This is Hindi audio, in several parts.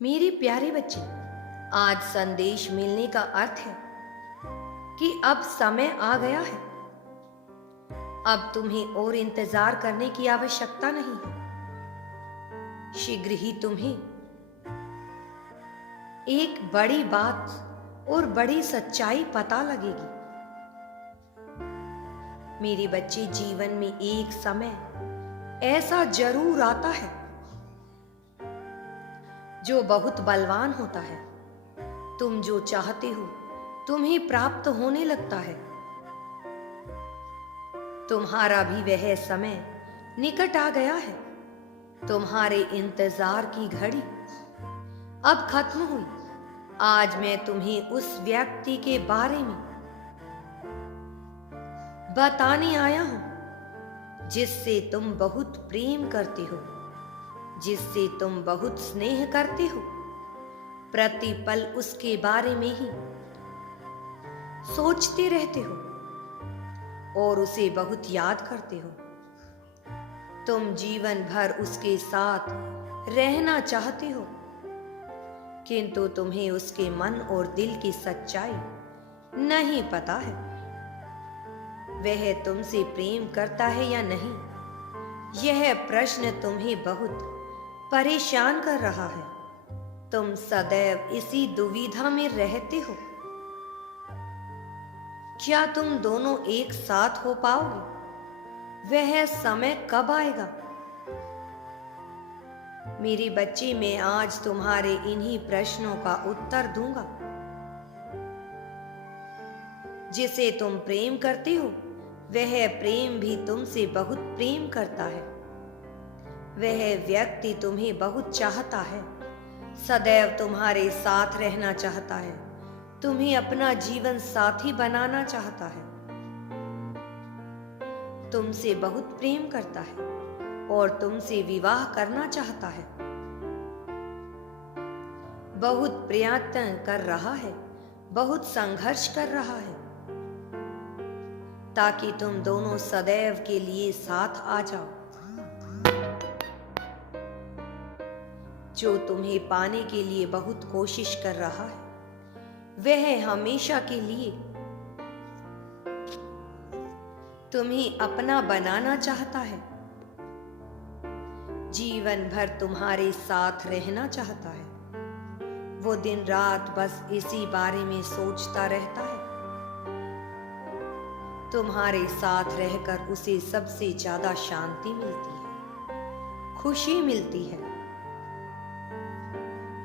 मेरे प्यारे बच्चे, आज संदेश मिलने का अर्थ है कि अब समय आ गया है। अब तुम्हें और इंतजार करने की आवश्यकता नहीं है। शीघ्र ही तुम्हें एक बड़ी बात और बड़ी सच्चाई पता लगेगी। मेरे बच्चे, जीवन में एक समय ऐसा जरूर आता है जो बहुत बलवान होता है। तुम जो चाहते हो तुम्हें प्राप्त होने लगता है। तुम्हारा भी वह समय निकट आ गया है। तुम्हारे इंतजार की घड़ी अब खत्म हुई। आज मैं तुम्हें उस व्यक्ति के बारे में बताने आया हूं जिससे तुम बहुत प्रेम करते हो, जिससे तुम बहुत स्नेह करते हो। प्रतिपल उसके बारे में ही सोचते रहते हो और उसे बहुत याद करते हो। तुम जीवन भर उसके साथ रहना चाहते हो, किंतु तुम्हें उसके मन और दिल की सच्चाई नहीं पता है। वह तुमसे प्रेम करता है या नहीं, यह प्रश्न तुम्हें बहुत परेशान कर रहा है। तुम सदैव इसी दुविधा में रहते हो। क्या तुम दोनों एक साथ हो पाओगे? वह समय कब आएगा? मेरे बच्चे, मैं आज तुम्हारे इन्हीं प्रश्नों का उत्तर दूंगा। जिसे तुम प्रेम करते हो वह प्रेम भी तुमसे बहुत प्रेम करता है। वह व्यक्ति तुम्हें बहुत चाहता है, सदैव तुम्हारे साथ रहना चाहता है, तुम्हें अपना जीवन साथी बनाना चाहता है, तुमसे बहुत प्रेम करता है और तुमसे विवाह करना चाहता है। बहुत प्रयत्न कर रहा है, बहुत संघर्ष कर रहा है ताकि तुम दोनों सदैव के लिए साथ आ जाओ। जो तुम्हें पाने के लिए बहुत कोशिश कर रहा है वह हमेशा के लिए तुम्हें अपना बनाना चाहता है, जीवन भर तुम्हारे साथ रहना चाहता है। वो दिन रात बस इसी बारे में सोचता रहता है। तुम्हारे साथ रहकर उसे सबसे ज्यादा शांति मिलती है, खुशी मिलती है।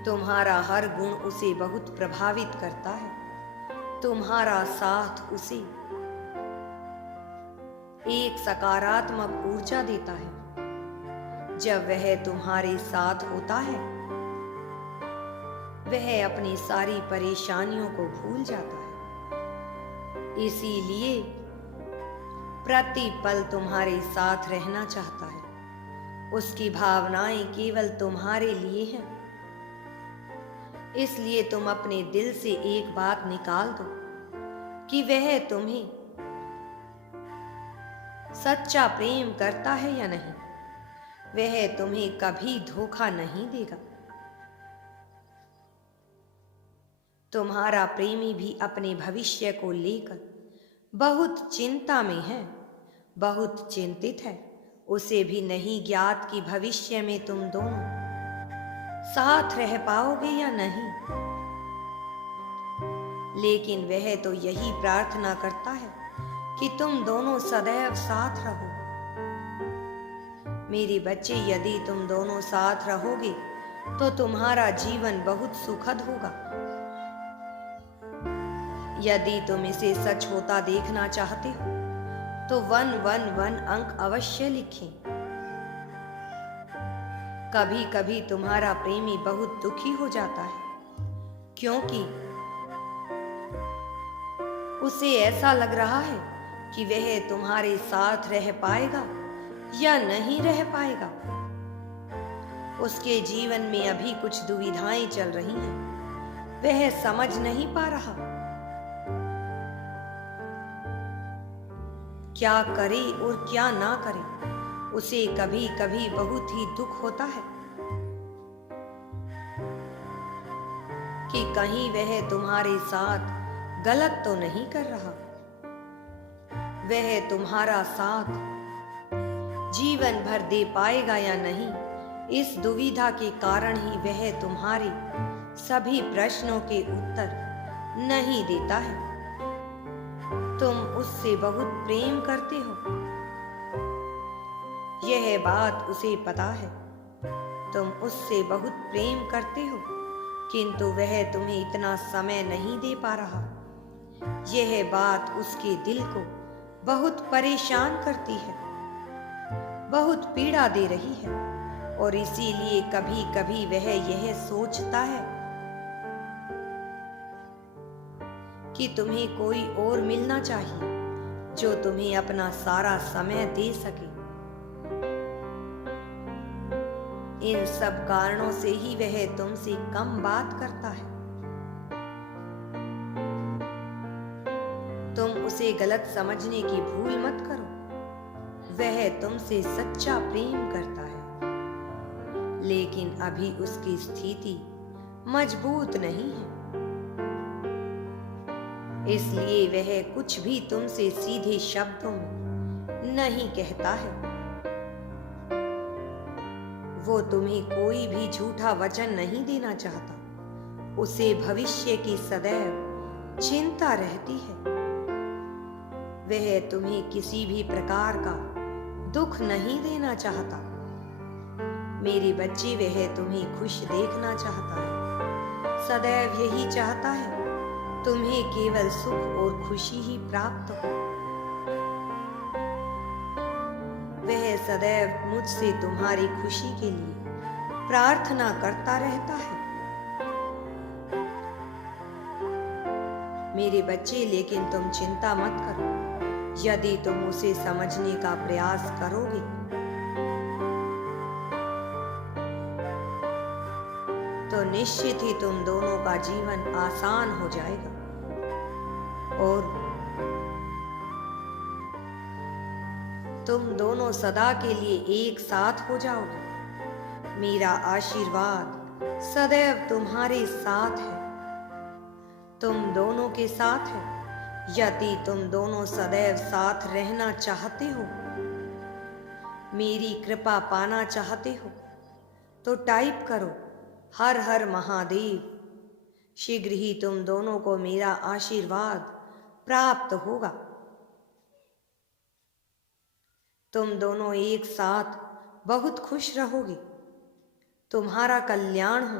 तुम्हारा हर गुण उसे बहुत प्रभावित करता है। तुम्हारा साथ उसे एक सकारात्मक ऊर्जा देता है। जब वह तुम्हारे साथ होता है वह अपनी सारी परेशानियों को भूल जाता है। इसीलिए प्रतिपल तुम्हारे साथ रहना चाहता है। उसकी भावनाएं केवल तुम्हारे लिए हैं। इसलिए तुम अपने दिल से एक बात निकाल दो कि वह तुम्हें सच्चा प्रेम करता है या नहीं। वह तुम्हें कभी धोखा नहीं देगा। तुम्हारा प्रेमी भी अपने भविष्य को लेकर बहुत चिंता में है, बहुत चिंतित है। उसे भी नहीं ज्ञात कि भविष्य में तुम दोनों साथ रह पाओगे या नहीं, लेकिन वह तो यही प्रार्थना करता है कि तुम दोनों सदैव साथ रहो। मेरे बच्चे, यदि तुम दोनों साथ रहोगे तो तुम्हारा जीवन बहुत सुखद होगा। यदि तुम इसे सच होता देखना चाहते हो तो 111 अंक अवश्य लिखें। कभी कभी तुम्हारा प्रेमी बहुत दुखी हो जाता है क्योंकि उसे ऐसा लग रहा है कि वह तुम्हारे साथ रह पाएगा या नहीं रह पाएगा। उसके जीवन में अभी कुछ दुविधाएं चल रही हैं। वह समझ नहीं पा रहा क्या करे और क्या ना करे। उसे कभी कभी बहुत ही दुख होता है। कि कहीं वह तुम्हारे साथ गलत तो नहीं कर रहा। वह तुम्हारा साथ जीवन भर दे पाएगा या नहीं, इस दुविधा के कारण ही वह तुम्हारे सभी प्रश्नों के उत्तर नहीं देता है। तुम उससे बहुत प्रेम करते हो, यह बात उसे पता है। तुम उससे बहुत प्रेम करते हो, किंतु वह तुम्हें इतना समय नहीं दे पा रहा। यह बात उसके दिल को बहुत परेशान करती है, बहुत पीड़ा दे रही है, और इसीलिए कभी कभी वह यह सोचता है कि तुम्हें कोई और मिलना चाहिए जो तुम्हें अपना सारा समय दे सके। इन सब कारणों से ही वह तुमसे कम बात करता है। तुम उसे गलत समझने की भूल मत करो। वह तुमसे सच्चा प्रेम करता है, लेकिन अभी उसकी स्थिति मजबूत नहीं है, इसलिए वह कुछ भी तुमसे सीधे शब्दों में नहीं कहता है। वो तुम्हें कोई भी झूठा वचन नहीं देना चाहता। उसे भविष्य की सदैव चिंता रहती है। वह तुम्हें किसी भी प्रकार का दुख नहीं देना चाहता। मेरे बच्चे, वह तुम्हें खुश देखना चाहता है, सदैव यही चाहता है तुम्हें केवल सुख और खुशी ही प्राप्त हो। वह सदैव मुझसे तुम्हारी खुशी के लिए प्रार्थना करता रहता है। मेरे बच्चे, लेकिन तुम चिंता मत करो। यदि तुम उसे समझने का प्रयास करोगे तो निश्चित ही तुम दोनों का जीवन आसान हो जाएगा और तुम दोनों सदा के लिए एक साथ हो जाओगे। मेरा आशीर्वाद सदैव तुम्हारे साथ है, तुम दोनों के साथ है। यदि तुम दोनों सदैव साथ रहना चाहते हो, मेरी कृपा पाना चाहते हो, तो टाइप करो हर हर महादेव। शीघ्र ही तुम दोनों को मेरा आशीर्वाद प्राप्त होगा। तुम दोनों एक साथ बहुत खुश रहोगे। तुम्हारा कल्याण हो,